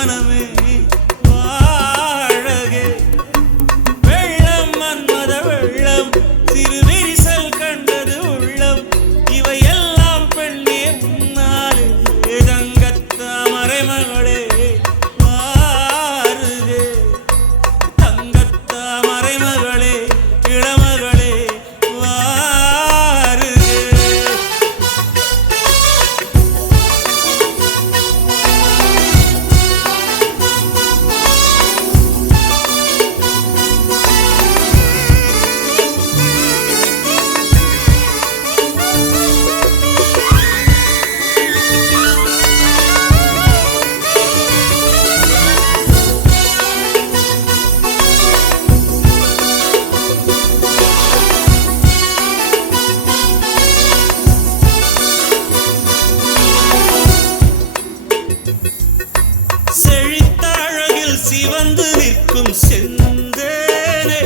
மனமே வாழகே வெள்ளம் மன்மத வெள்ளம் சிறுவிரிசல் கண்டது உள்ளம் இவையெல்லாம் பெண்ணே முன்னாலே தங்கத்தாமரை மகளே வாருகே தங்கத்தாமரை மகளே இளமகளே வாருகே செழித்த அழகில் சிவந்து நிற்கும் செந்தேனே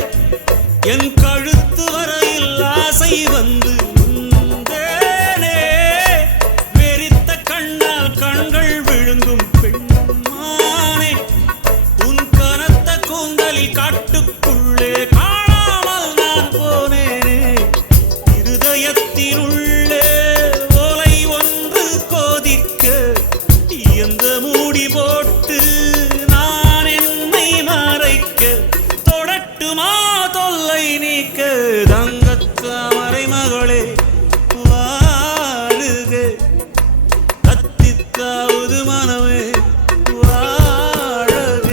என் கழுத்து வரையில் ஆசை வந்து நின்றேனே வெறித்த கண்ணால் கண்கள் விழுங்கும் பெண்மானே உன் கனத்த கூந்தலில் காட்டுக்குள்ளே காணாமல் நான் போனேனே இருதயத்தினுள்ளே ஓலை ஒன்று கோதிக்க எந்த மூடி போட்டு நான் என்னை மறைக்க தொடட்டுமா தொல்லை நீக்க தங்கத்தாமரை மகளே வாழுக கத்தித்தாவது மனமே வாழக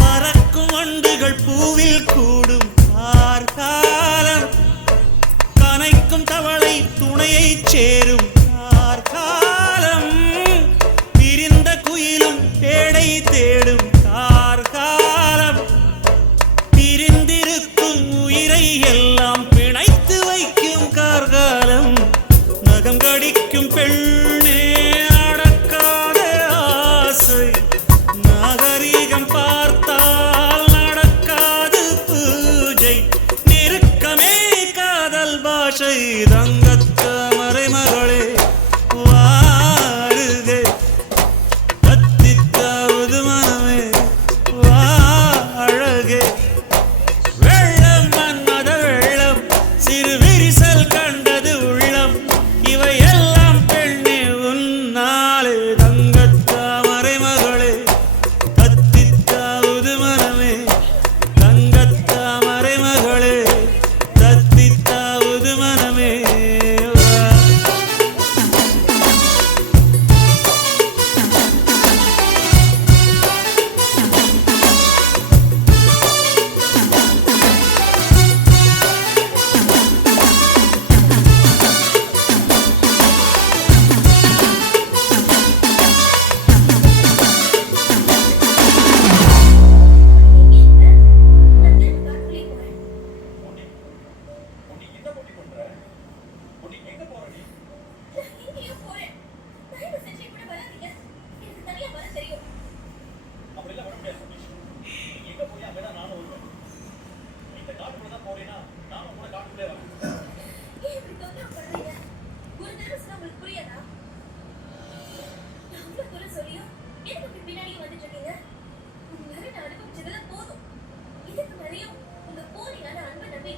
பறக்கும் வண்டுகள் பூவில் கூடும் கார்காலம் கனைக்கும் தவளை துணையை சேரும் கார்காலம் பிரிந்த குயிலும் பேடை தேடும் கார்காலம் பிரிந்திருக்கும் உயிரை எல்லாம் பிணைத்து வைக்கும் கார்காலம் நகம் கடிக்கும் பெண்ணே அடக்காத ஆசை நாகரீகம் பார்த்தால் நடக்காது பூஜை நெருக்கமே காதல் பாஷை தங்கத்தாமரை மகளே வாருகே கத்தித்தாவது மனமே வாழகே வெள்ளம் மன்மத வெள்ளம் சிறுவிரிசல் கண்டது உள்ளம் இவையெல்லாம் பெண்ணே உன்னாலே தங்கத்தாமரை மகளே கத்தித்தாவது மனமே தங்கத்தாமரை மகளே கத்தித்தாவது மனமே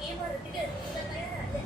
ஏமாறதுக்கு நான் தயாரா இல்லை.